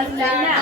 Hallelujah.